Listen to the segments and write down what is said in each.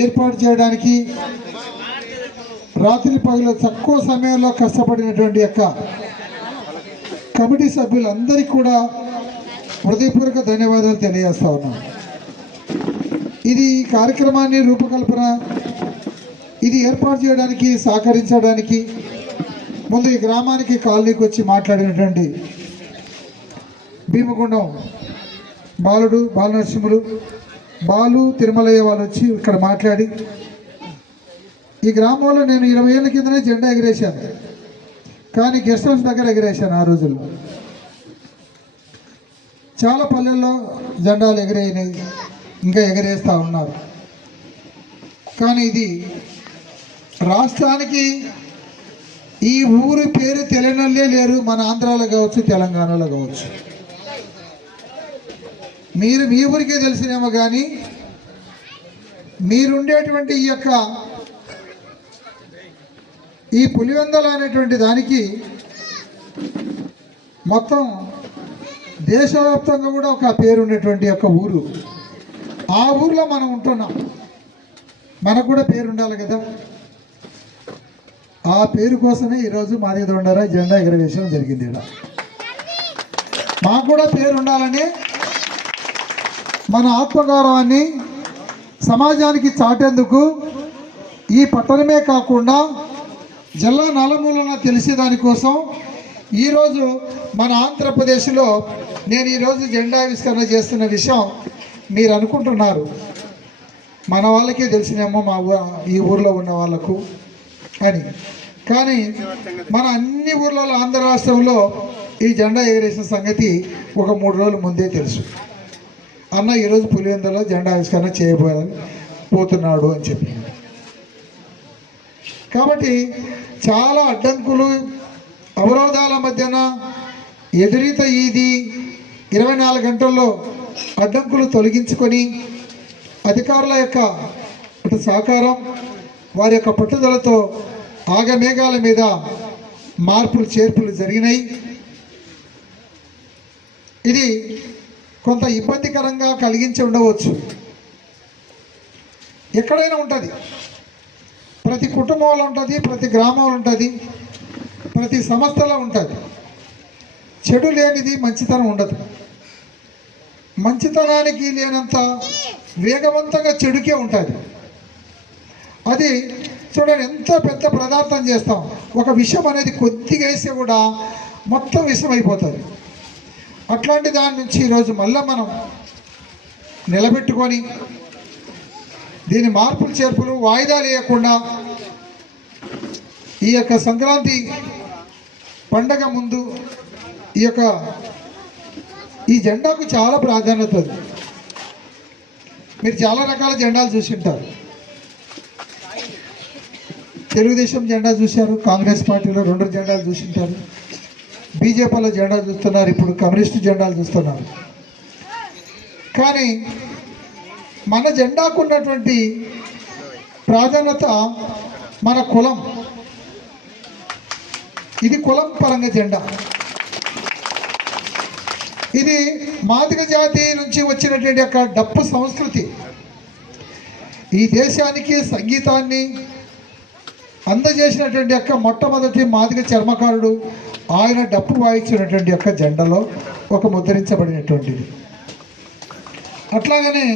ఏర్పాటు చేయడానికి రాత్రి పగలు తక్కువ సమయంలో కష్టపడినటువంటి యొక్క కమిటీ సభ్యులందరికీ కూడా హృదయపూర్వక ధన్యవాదాలు తెలియజేస్తా ఉన్నాను. ఇది కార్యక్రమాన్ని రూపకల్పన ఇది ఏర్పాటు చేయడానికి సహకరించడానికి ముందు ఈ గ్రామానికి కాలనీకి వచ్చి మాట్లాడినటువంటి భీమగుండం బాలనరసింహులు బాలు తిరుమలయ్య వాళ్ళు వచ్చి ఇక్కడ మాట్లాడి ఈ గ్రామంలో నేను 20 ఏళ్ళ కిందనే జెండా ఎగిరేశాను, కానీ గెస్ట్ హౌస్ దగ్గర ఎగిరేశాను. ఆ రోజుల్లో చాలా పల్లెల్లో జెండాలు ఎగిరేయినాయి, ఇంకా ఎగరేస్తూ ఉన్నారు. కానీ ఇది రాష్ట్రానికి ఈ ఊరి పేరు తెలియనోళ్ళే లేరు, మన ఆంధ్రాలో కావచ్చు తెలంగాణలో కావచ్చు. మీరు మీ ఊరికే తెలిసినేమో, కానీ మీరుండేటువంటి ఈ పులివెందల అనేటువంటి దానికి మొత్తం దేశవ్యాప్తంగా కూడా ఒక పేరు ఉండేటువంటి ఊరు. ఆ ఊర్లో మనం ఉంటున్నాం, మనకు కూడా పేరు ఉండాలి కదా. ఆ పేరు కోసమే ఈరోజు మాదిగ దొండారావు జెండా ఎగరవేయడం జరిగింది. ఇక్కడ మాకు కూడా పేరు ఉండాలని, మన ఆత్మగౌరవాన్ని సమాజానికి చాటేందుకు ఈ పట్టణమే కాకుండా జిల్లా నలుమూలన తెలిసే దానికోసం ఈరోజు మన ఆంధ్రప్రదేశ్లో నేను ఈరోజు జెండా ఆవిష్కరణ చేస్తున్న విషయం మీరు అనుకుంటున్నారు, మన వాళ్ళకే తెలిసినేమో ఈ ఊర్లో ఉన్న వాళ్ళకు అని. కానీ మన అన్ని ఊర్లలో ఆంధ్ర రాష్ట్రంలో ఈ జెండా ఎగరేసిన సంగతి ఒక 3 రోజుల ముందే తెలుసు. అన్న ఈరోజు పులివెందులో జెండా ఆవిష్కరణ చేయబోతున్నాడు అని చెప్పి. కాబట్టి చాలా అడ్డంకులు అవరోధాల మధ్యన ఎదురీత ఇది 24 గంటల్లో అడ్డంకులు తొలగించుకొని అధికారుల యొక్క సహకారం, వారి యొక్క పట్టుదలతో ఆగమేఘాల మీద మార్పులు చేర్పులు జరిగినాయి. ఇది కొంత ఇబ్బందికరంగా కలిగించి ఉండవచ్చు, ఎక్కడైనా ఉంటుంది. ప్రతి కుటుంబంలో ఉంటుంది, ప్రతి గ్రామంలో ఉంటుంది, ప్రతి సంస్థలో ఉంటుంది. చెడు లేనిది మంచితనం ఉండదు. మంచితనానికి లేనంత వేగవంతంగా చెడుకే ఉంటుంది. అది చూడండి, ఎంత పెద్ద పదార్థం చేస్తాం, ఒక విషం అనేది కొద్దిగా వేస్తే కూడా మొత్తం విషం అయిపోతుంది. అట్లాంటి దాని నుంచి ఈరోజు మళ్ళీ మనం నిలబెట్టుకొని దీని మార్పులు చేర్పులు వాయిదాలు వేయకుండా ఈ యొక్క సంక్రాంతి పండగ ముందు ఈ జెండాకు చాలా ప్రాధాన్యత ఉంది. మీరు చాలా రకాల జెండాలు చూసింటారు. తెలుగుదేశం జెండా చూశారు, కాంగ్రెస్ పార్టీలో 2 జెండాలు చూసింటారు, బీజేపీలో జెండా చూస్తున్నారు, ఇప్పుడు కమ్యూనిస్టు జెండాలు చూస్తున్నారు. కానీ మన జెండాకు ఉన్నటువంటి ప్రాధాన్యత మన కులం. ఇది కులం పరంగా జెండా. ఇది మాదిగ జాతి నుంచి వచ్చినటువంటి యొక్క డప్పు సంస్కృతి. ఈ దేశానికి సంగీతాన్ని అందజేసినటువంటి యొక్క మొట్టమొదటి మాదిగ చర్మకారుడు, ఆయన డప్పు వాయించినటువంటి యొక్క జెండాలో ఒక ముద్రించబడినటువంటిది. అట్లాగనే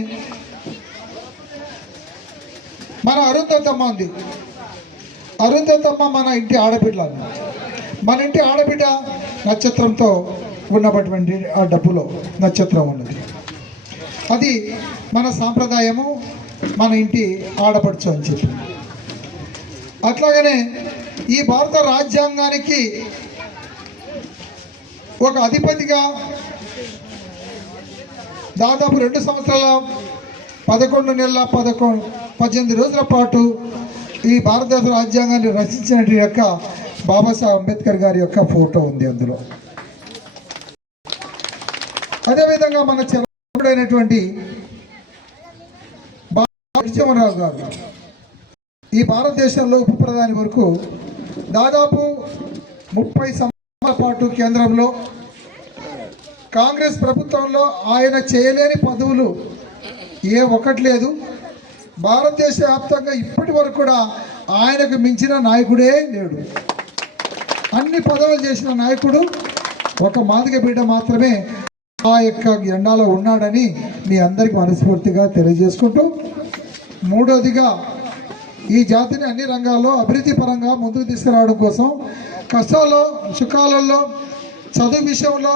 మన అరుంధతమ్మ ఉంది. అరుంధతమ్మ మన ఇంటి ఆడబిడ్డ. మన ఇంటి ఆడబిడ్డ నక్షత్రంతో ఉన్నటువంటి ఆ డప్పులో నక్షత్రం ఉన్నది. అది మన సాంప్రదాయము, మన ఇంటి ఆడపడుచు అని చెప్పి. అట్లాగనే ఈ భారత రాజ్యాంగానికి ఒక అధిపతిగా దాదాపు 2 సంవత్సరాల 11 నెలల 18 రోజుల పాటు ఈ భారతదేశ రాజ్యాంగాన్ని రచించినటువంటి యొక్క బాబాసాహెబ్ అంబేద్కర్ గారి యొక్క ఫోటో ఉంది అందులో. అదేవిధంగా మన చిరమైనటువంటి నరసింహారావు గారు ఈ భారతదేశంలో ఉప ప్రధాని వరకు దాదాపు 30 సంవత్సరాల పాటు కేంద్రంలో కాంగ్రెస్ ప్రభుత్వంలో ఆయన చేయలేని పదవులు ఏ ఒక్కటి లేదు. భారతదేశ వ్యాప్తంగా ఇప్పటి వరకు కూడా ఆయనకు మించిన నాయకుడే లేడు. అన్ని పదవులు చేసిన నాయకుడు ఒక మాదిగ బిడ్డ మాత్రమే ఆ యొక్క ఎండాలో ఉన్నాడని మీ అందరికీ మనస్ఫూర్తిగా తెలియజేసుకుంటూ, మూడోదిగా ఈ జాతిని అన్ని రంగాల్లో అభివృద్ధి పరంగా ముందుకు తీసుకురావడం కోసం కష్టాల్లో సుఖాలలో చదువు విషయంలో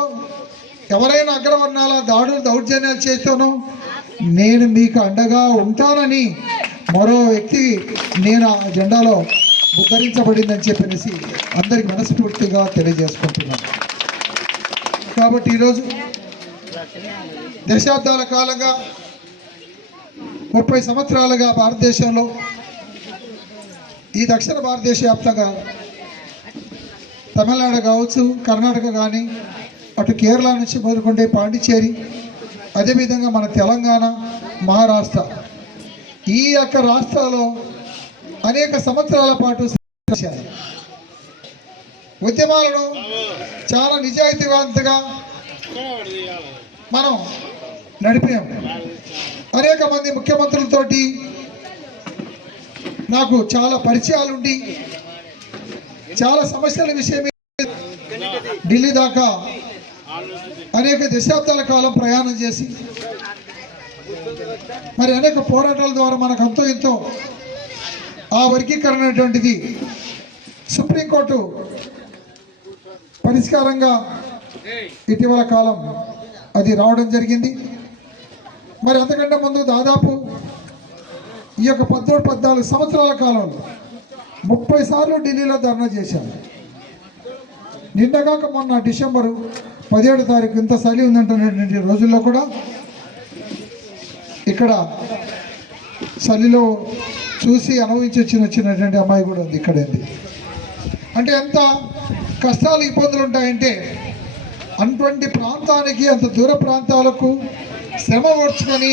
ఎవరైనా అగ్రవర్ణాల దౌర్జన్యాలు చేస్తానో నేను మీకు అండగా ఉంటానని మరో వ్యక్తి నేను ఆ జెండాలో ముద్రించబడిందని చెప్పేసి అందరికి మనస్ఫూర్తిగా తెలియజేసుకుంటున్నాను. కాబట్టి ఈరోజు దశాబ్దాల కాలంగా 30 సంవత్సరాలుగా భారతదేశంలో ఈ దక్షిణ భారతదేశ వ్యాప్తంగా తమిళనాడు కావచ్చు, కర్ణాటక కానీ, అటు కేరళ నుంచి మొదలుకుంటే పాండిచ్చేరి, అదేవిధంగా మన తెలంగాణ, మహారాష్ట్ర, ఈ యొక్క రాష్ట్రాల్లో అనేక సంవత్సరాల పాటు ఉద్యమాలను చాలా నిజాయితీవంతంగా మనం నడిపాం. అనేక మంది ముఖ్యమంత్రులతోటి నాకు చాలా పరిచయాలు ఉండి చాలా సమస్యల విషయం ఢిల్లీ దాకా అనేక దశాబ్దాల కాలం ప్రయాణం చేసి మరి అనేక పోరాటాల ద్వారా మనకు అంతో ఎంతో ఆ వర్గీకరణ అనేటువంటిది సుప్రీంకోర్టు పరిష్కారంగా ఇటీవల కాలం అది రావడం జరిగింది. మరి అంతకంటే ముందు దాదాపు ఈ యొక్క 14 సంవత్సరాల కాలంలో 30 సార్లు ఢిల్లీలో ధర్నా చేశాను. నిన్నగాక మొన్న డిసెంబరు 17వ తారీఖు ఇంత చలి ఉందంటున్నటువంటి రోజుల్లో కూడా ఇక్కడ చలిలో చూసి అనుభవించి వచ్చినటువంటి అమ్మాయి కూడా ఉంది ఇక్కడేంది. అంటే ఎంత కష్టాలు ఇబ్బందులు ఉంటాయంటే అటువంటి ప్రాంతానికి, అంత దూర ప్రాంతాలకు శ్రమ ఓడ్చుకొని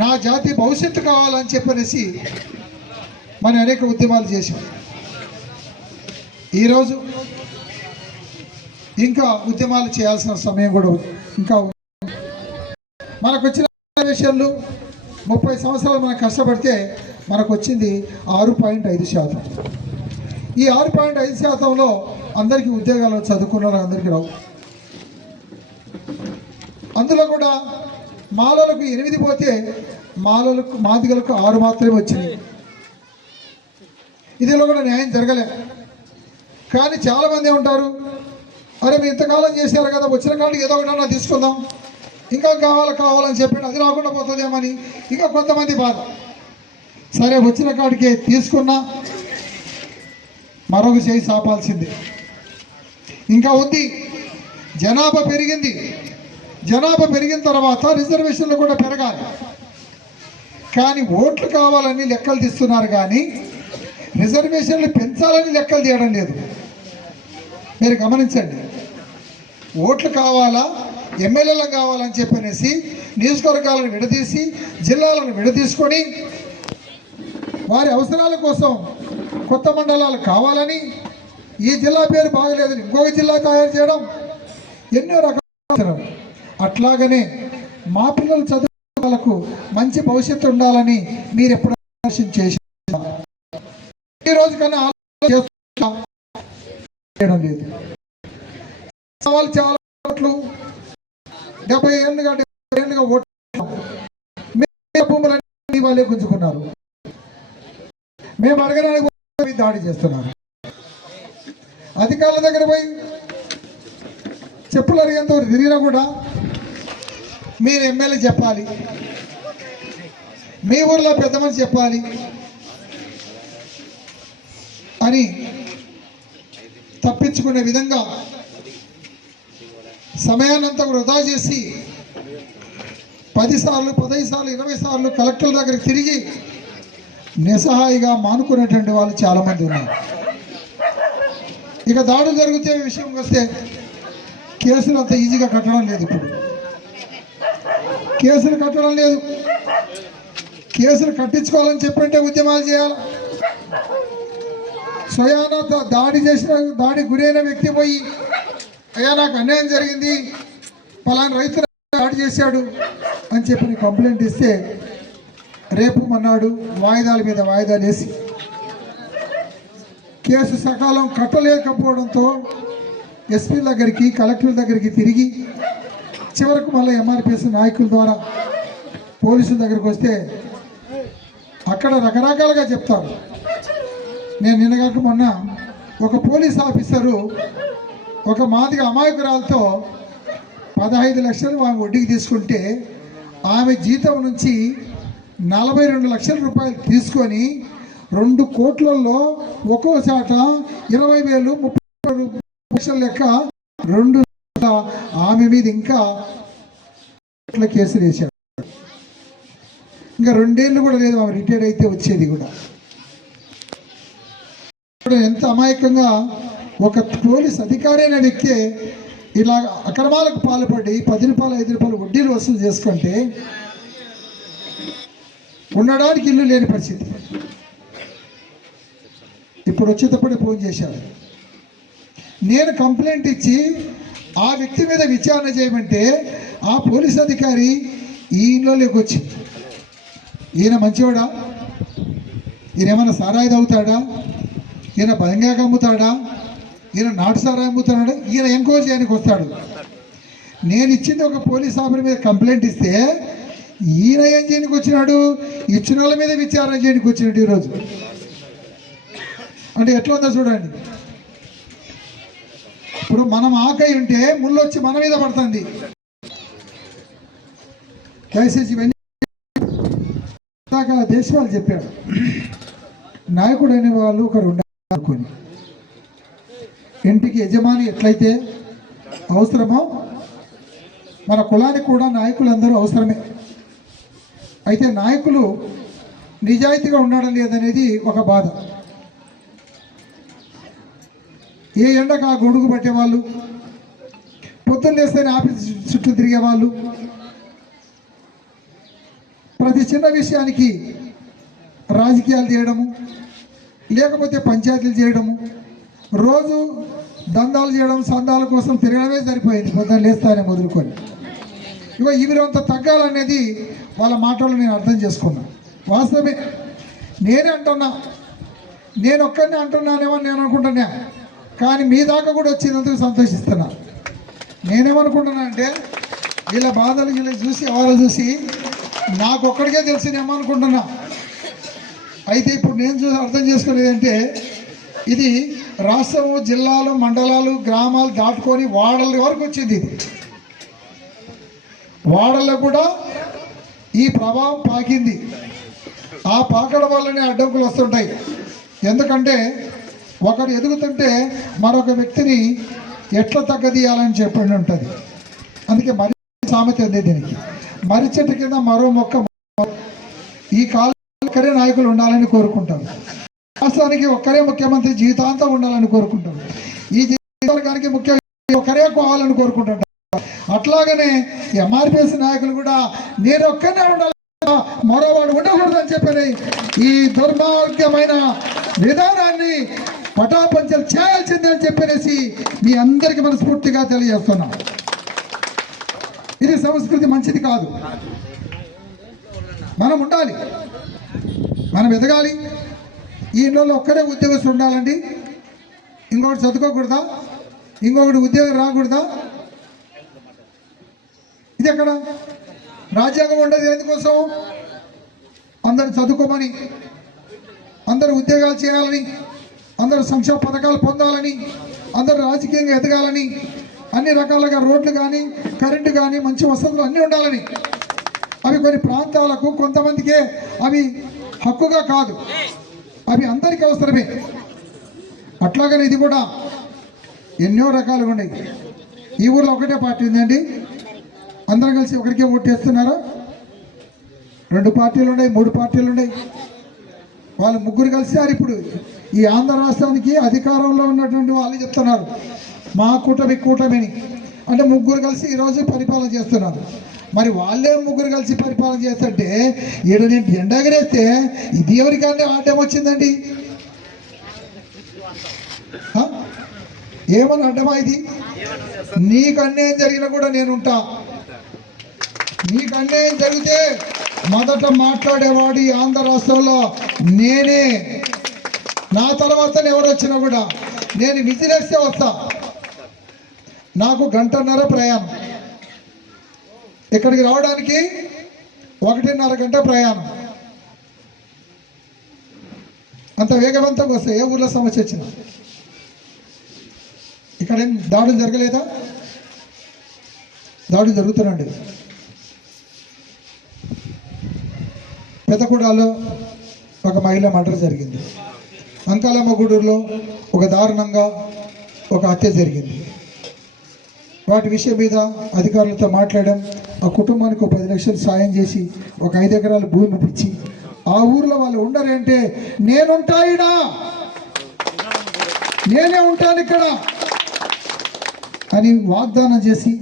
నా జాతి భవిష్యత్తు కావాలని చెప్పనేసి మనం అనేక ఉద్యమాలు చేశాం. ఈరోజు ఇంకా ఉద్యమాలు చేయాల్సిన సమయం కూడా ఇంకా మనకు వచ్చిన విషయాలు 30 సంవత్సరాలు మనం కష్టపడితే మనకు వచ్చింది 6.5%. ఈ 6.5%లో అందరికీ ఉద్యోగాలు చదువుకున్నారు, అందరికీ రావు. అందులో కూడా మాలలకు 8 పోతే మాదిగలకు 6 మాత్రమే వచ్చినాయి. ఇదిలో కూడా న్యాయం జరగలే. కానీ చాలామంది ఉంటారు, అరే మీరు ఇంతకాలం చేశారు కదా, వచ్చిన కాడికి ఏదో ఒకటన్నా తీసుకుందాం, ఇంకా కావాలని చెప్పి అది రాకుండా పోతుందేమని ఇంకా కొంతమంది బాధ. సరే వచ్చిన కాడికి తీసుకున్నా మరొక చేయి సాపాల్సిందే. ఇంకా ఉంది, జనాభా పెరిగింది. జనాభా పెరిగిన తర్వాత రిజర్వేషన్లు కూడా పెరగాలి. కానీ ఓట్లు కావాలని లెక్కలు తీస్తున్నారు, కానీ రిజర్వేషన్లు పెంచాలని లెక్కలు తీయడం లేదు. మీరు గమనించండి, ఓట్లు కావాలా, ఎమ్మెల్యేలు కావాలని చెప్పనేసి నియోజకవర్గాలను విడదీసి జిల్లాలను విడదీసుకొని వారి అవసరాల కోసం కొత్త మండలాలు కావాలని, ఈ జిల్లా పేరు బాగలేదని ఇంకొక జిల్లా తయారు చేయడం, ఎన్నో రకాల. అట్లాగనే మా పిల్లలు చదువు వాళ్ళకు మంచి భవిష్యత్తు ఉండాలని మీరు ఎప్పుడు ఆలోచన చేసి ఈ రోజు కన్నా ఆలోచన లేదు. సవాల్ చాలా ఓట్లు 70 ఏళ్ళుగా ఓట్లు భూములన్నీ వాళ్ళే గుంజుకున్నారు. మేము అడగడానికి దాడి చేస్తున్నారు. అధికారుల దగ్గర పోయి చెప్పులు అడిగేంత తిరిగినా కూడా మీరు ఎమ్మెల్యే చెప్పాలి, మీ ఊర్లో పెద్ద మనిషి చెప్పాలి అని తప్పించుకునే విధంగా సమయాన్నంతా వృధా చేసి 10 సార్లు 15 సార్లు 20 సార్లు కలెక్టర్ల దగ్గరికి తిరిగి నిస్సహాయిగా మానుకునేటువంటి వాళ్ళు చాలామంది ఉన్నారు. ఇక దాడులు జరిగితే విషయం వస్తే కేసులు అంత ఈజీగా కట్టడం లేదు. ఇప్పుడు కేసులు కట్టడం లేదు. కేసులు కట్టించుకోవాలని చెప్పంటే ఉద్యమాలు చేయాలి. స్వయాన దాడి గురైన వ్యక్తి పోయి, అయ్యా నాకు అన్యాయం జరిగింది, పలానా రైతు దాడి చేశాడు అని చెప్పి కంప్లైంట్ ఇస్తే రేపు మన్నాడు వాయిదాల మీద వాయిదాలు వేసి కేసు సకాలం కట్టలేకపోవడంతో ఎస్పీ దగ్గరికి కలెక్టర్ దగ్గరికి తిరిగి చివరకు మళ్ళీ ఎంఆర్పిఎస్ నాయకుల ద్వారా పోలీసుల దగ్గరికి వస్తే అక్కడ రకరకాలుగా చెప్తారు. నేను నిన్నగాక మొన్న ఒక పోలీస్ ఆఫీసరు ఒక మాదిగ అమాయకురాలతో 15 లక్షలు ఆమె వడ్డీకి తీసుకుంటే ఆమె జీతం నుంచి 42 లక్షల రూపాయలు తీసుకొని 2 కోట్లలో ఒక్కో చాట 20,000 30 లక్షల లెక్క 2 ఆమె మీద ఇంకా కేసులు వేశాడు. ఇంకా 2 ఏళ్ళు కూడా లేదు ఆమె రిటైర్డ్ అయితే వచ్చేది కూడా. ఎంత అమాయకంగా ఒక పోలీస్ అధికారి అనే వ్యక్తి ఇలా అక్రమాలకు పాల్పడి 10 రూపాయలు 5 రూపాయలు వడ్డీలు వసూలు చేసుకుంటే ఉండడానికి ఇల్లు లేని పరిస్థితి. ఇప్పుడు వచ్చేటప్పుడే ఫోన్ చేశారు. నేను కంప్లైంట్ ఇచ్చి ఆ వ్యక్తి మీద విచారణ చేయమంటే ఆ పోలీస్ అధికారి ఈ ఇంట్లోకి వచ్చి ఈయన మంచివాడా, ఈయన ఏమైనా సారాయి తాగుతాడా, ఈయన బంగాక అమ్ముతాడా, ఈయన నాటు సారాయి అమ్ముతాడా, ఈయన ఎంక్వైరీ చేయడానికి వస్తాడు. నేను ఇచ్చింది ఒక పోలీస్ ఆఫీసర్ మీద కంప్లైంట్ ఇస్తే ఈయన ఏం చేయడానికి వచ్చినాడు, ఇచ్చిన వాళ్ళ మీద విచారణ చేయడానికి వచ్చినట్టు ఈరోజు. అంటే ఎట్లా ఉందో చూడండి. ఇప్పుడు మనం ఆకై ఉంటే ముళ్ళు వచ్చి మన మీద పడుతుంది. దయచేసి ఇవన్నీ దేశవాళ్ళు చెప్పాడు, నాయకుడు అనే వాళ్ళు ఒకరు ఉండాలనుకొని ఇంటికి యజమాని ఎట్లయితే అవసరమో మన కులానికి కూడా నాయకులందరూ అవసరమే. అయితే నాయకులు నిజాయితీగా ఉండడం లేదనేది ఒక బాధ. ఏ ఎండకు ఆ గొడుగు పట్టేవాళ్ళు, పొద్దున్న లేస్తేనే ఆఫీస్ చుట్టూ తిరిగేవాళ్ళు, ప్రతి చిన్న విషయానికి రాజకీయాలు చేయడము, లేకపోతే పంచాయతీలు చేయడము, రోజు దందాలు చేయడం, సందాల కోసం తిరగడమే సరిపోయింది పొద్దున్న లేస్తానే మొదలుకొని. ఇగో ఇవిరంత తగ్గాలనేది వాళ్ళ మాటలు నేను అర్థం చేసుకున్నా. వాస్తవమే, నేనే అంటున్నా, నేను ఒక్కరిని అంటున్నానేమో నేను అనుకుంటున్నా, కానీ మీ దాకా కూడా వచ్చినందుకు సంతోషిస్తున్నా. నేనేమనుకుంటున్నా అంటే వీళ్ళ బాధలు వీళ్ళని చూసి వాళ్ళు చూసి నాకు ఒక్కడికే తెలిసినేమో అనుకుంటున్నా. అయితే ఇప్పుడు నేను అర్థం చేసుకునేది అంటే ఇది రాష్ట్రము, జిల్లాలు, మండలాలు, గ్రామాలు దాటుకొని వాడల వరకు వచ్చింది. ఇది వాడల్లో కూడా ఈ ప్రభావం పాకింది. ఆ పాకడం వల్లనే అడ్డంకులు వస్తుంటాయి. ఎందుకంటే ఒకరు ఎదుగుతుంటే మరొక వ్యక్తిని ఎట్లా తగ్గదీయాలని చెప్పండి ఉంటుంది. అందుకే మరి సామెత ఉంది దీనికి, మరి చెట్టు కింద మరో మొక్క. ఈ కాలం ఒక్కరే నాయకులు ఉండాలని కోరుకుంటారు. రాష్ట్రానికి ఒక్కరే ముఖ్యమంత్రి జీవితాంతం ఉండాలని కోరుకుంటారు. ఈ జీవితానికి ముఖ్య ఒక్కరే కావాలని కోరుకుంటుంటారు. అట్లాగనే ఎంఆర్పిఎస్ నాయకులు కూడా నేను ఒక్కనే ఉండాలి, మరోవాడు ఉండకూడదని చెప్పని ఈ దుర్మార్గమైన విధానాన్ని పటాపంచలు చేయాల్సిందే అని చెప్పనేసి మీ అందరికీ మనస్ఫూర్తిగా తెలియజేస్తున్నాం. ఇది సంస్కృతి మంచిది కాదు. మనం ఉండాలి, మనం ఎదగాలి. ఈ ఇంట్లో ఒక్కడే ఉద్యోగస్తులు ఉండాలండి, ఇంకొకటి చదువుకోకూడదా, ఇంకొకటి ఉద్యోగం రాకూడదా? ఇది ఎక్కడ రాజ్యాంగం ఉండదు. ఎందుకోసం? అందరూ చదువుకోమని, అందరూ ఉద్యోగాలు చేయాలని, అందరూ సంక్షేమ పథకాలు పొందాలని, అందరూ రాజకీయంగా ఎదగాలని, అన్ని రకాలుగా రోడ్లు కానీ కరెంటు కానీ మంచి వసతులు అన్నీ ఉండాలని. అవి కొన్ని ప్రాంతాలకు కొంతమందికే అవి హక్కుగా కాదు, అవి అందరికీ అవసరమే. అట్లాగనే ఇది కూడా ఎన్నో రకాలుగా ఉన్నాయి. ఈ ఊర్లో ఒకటే పార్టీ ఉందండి, అందరూ కలిసి ఒకరికే ఓటు వేస్తున్నారా? 2 పార్టీలు ఉన్నాయి, 3 పార్టీలు ఉన్నాయి. వాళ్ళు ముగ్గురు కలిసారు. ఇప్పుడు ఈ ఆంధ్ర రాష్ట్రానికి అధికారంలో ఉన్నటువంటి వాళ్ళు చెప్తున్నారు మా కూటమిని, అంటే ముగ్గురు కలిసి ఈరోజు పరిపాలన చేస్తున్నారు. మరి వాళ్ళే ముగ్గురు కలిసి పరిపాలన చేస్తుంటే ఈడు నేను జెండా ఎగరేస్తే ఇది ఎవరికన్నా అడ్డం వచ్చిందండి? ఏమన్నా అడ్డమా ఇది? నీకు అన్యాయం జరిగినా కూడా నేనుంటా. నీకు అన్యాయం జరిగితే మొదట మాట్లాడేవాడు ఈ ఆంధ్ర రాష్ట్రంలో నేనే. నా తర్వాత ఎవరు వచ్చినా కూడా నేను విజిలేస్తే వస్తా. నాకు 1.5 గంట ప్రయాణం, ఇక్కడికి రావడానికి 1.5 గంట ప్రయాణం. అంత వేగవంతంగా వస్తాయి ఏ ఊర్లో సమస్య వచ్చినా. ఇక్కడ ఏం దాడులు జరగలేదా? దాడులు జరుగుతున్నాండి. పెద్దగూడలో ఒక మహిళ మర్డర్ జరిగింది. అంకాలమ్మ గూడూరులో ఒక దారుణంగా ఒక హత్య జరిగింది. వాటి విషయం మీద అధికారులతో మాట్లాడడం, ఆ కుటుంబానికి 10 లక్షలు సాయం చేసి ఒక 5 ఎకరాల భూమి ఇచ్చి ఆ ఊర్లో వాళ్ళు ఉండరంటే నేనుంటాయిడా, నేనే ఉంటాను ఇక్కడ అని వాగ్దానం చేసి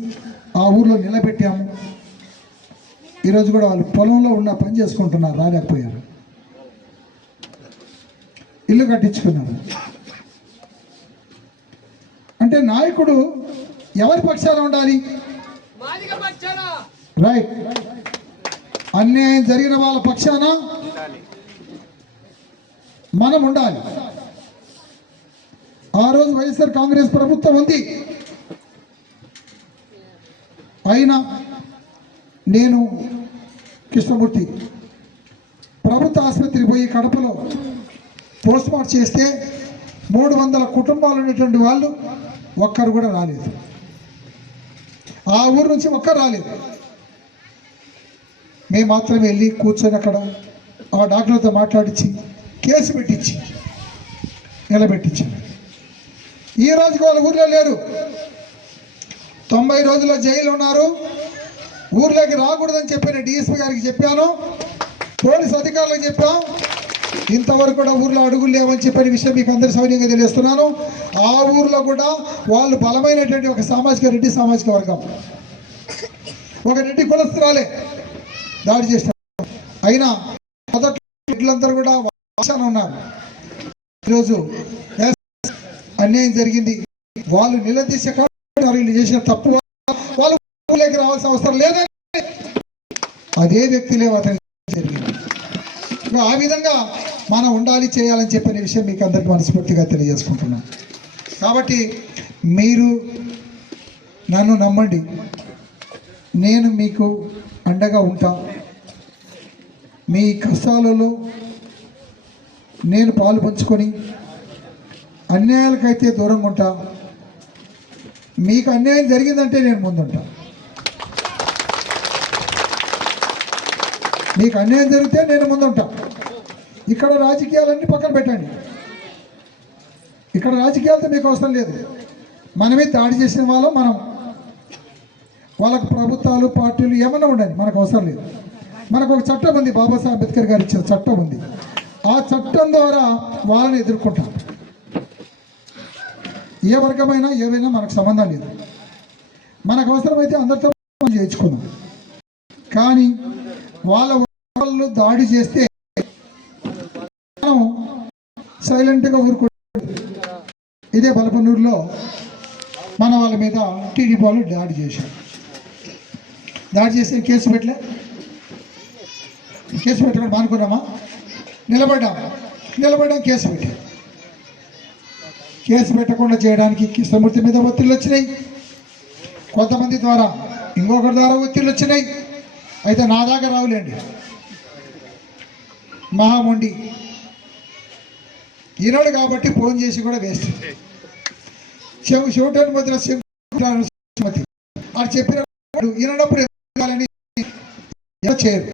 ఆ ఊర్లో నిలబెట్టాము. ఈరోజు కూడా వాళ్ళు పొలంలో ఉన్న పని చేసుకుంటున్నారు, రాలేకపోయారు. ఇల్లు కట్టించుకున్నారు. అంటే నాయకుడు ఎవరి పక్షాన ఉండాలి? రైట్. అన్యాయం జరిగిన వాళ్ళ పక్షాన మనం ఉండాలి. ఆ రోజు వైఎస్ఆర్ కాంగ్రెస్ ప్రభుత్వం ఉంది. అయినా నేను కృష్ణమూర్తి ప్రభుత్వ ఆసుపత్రికి పోయి కడపలో పోస్ట్ మార్టం చేస్తే 300 కుటుంబాలు ఉన్నటువంటి వాళ్ళు ఒక్కరు కూడా రాలేదు. ఆ ఊరు నుంచి ఒక్కరు రాలేదు. మేము మాత్రమే వెళ్ళి కూర్చొని అక్కడ ఆ డాక్టర్లతో మాట్లాడించి కేసు పెట్టించి నిలబెట్టించాను. ఈ రోజుకి వాళ్ళ ఊర్లో లేరు. 90 రోజుల జైలు ఉన్నారు. ఊర్లోకి రాకూడదని చెప్పిన డిఎస్పీ గారికి చెప్పాను, పోలీస్ అధికారులకు చెప్పాం. ఇంతవరకు కూడా ఊర్లో అడుగులు లేవని చెప్పిన విషయం మీకు అందరి సౌన్యంగా తెలియజేస్తున్నాను. ఆ ఊర్లో కూడా వాళ్ళు బలమైనటువంటి ఒక రెడ్డి సామాజిక వర్గం, ఒక రెడ్డి కులస్తురాలే దాడి చేస్తారు. అయినా మొదటి రెడ్లందరూ కూడా ఉన్నారు. ఈరోజు అన్యాయం జరిగింది, వాళ్ళు నిలదీసే వీళ్ళు చేసిన తప్పు వాళ్ళు ఊళ్ళోకి రావాల్సిన అవసరం లేదని అదే వ్యక్తులే అతని జరిగింది. ఆ విధంగా మనం ఉండాలి, చేయాలని చెప్పిన విషయం మీకు అందరికీ మనస్ఫూర్తిగా తెలియజేసుకుంటున్నాను. కాబట్టి మీరు నన్ను నమ్మండి, నేను మీకు అండగా ఉంటా. మీ కష్టాలలో నేను పాలు పంచుకొని అన్యాయాలకైతే దూరంగా ఉంటా. మీకు అన్యాయం జరిగిందంటే నేను ముందుంటా. మీకు అన్యాయం జరిగితే నేను ముందుంటా. ఇక్కడ రాజకీయాలన్నీ పక్కన పెట్టండి. ఇక్కడ రాజకీయాలతో మీకు అవసరం లేదు. మనమే దాడి చేసిన వాళ్ళం మనం. వాళ్ళకు ప్రభుత్వాలు పార్టీలు ఏమన్నా ఉండాలి, మనకు అవసరం లేదు. మనకు ఒక చట్టం ఉంది, బాబాసాహెబ్ అంబేద్కర్ గారు ఇచ్చిన చట్టం ఉంది. ఆ చట్టం ద్వారా వాళ్ళని ఎదుర్కొంటాం. ఏ వర్గమైనా ఏవైనా మనకు సంబంధం లేదు. మనకు అవసరమైతే అందరితో చేయించుకుందాం. కానీ వాళ్ళు దాడి చేస్తే మనం సైలెంట్గా ఊరుకుంటాం. ఇదే బలపన్నూరులో మన వాళ్ళ మీద టీడీపీ వాళ్ళు దాడి చేశారు. దాడి చేసి కేసు పెట్టకుండా మానుకున్నామా? నిలబడ్డాం కేసు పెట్టాం. కేసు పెట్టకుండా చేయడానికి కృష్ణమూర్తి మీద ఒత్తిళ్ళు వచ్చినాయి, కొంతమంది ద్వారా, ఇంకొకరి ద్వారా ఒత్తిళ్ళు వచ్చినాయి. అయితే నా దాకా రావులేండి, మహామొండి ఈనాడు కాబట్టి ఫోన్ చేసి కూడా వేస్ట్. చెవిటని మధ్యలో అది చెప్పిన ఈనప్పుడు చేయరు.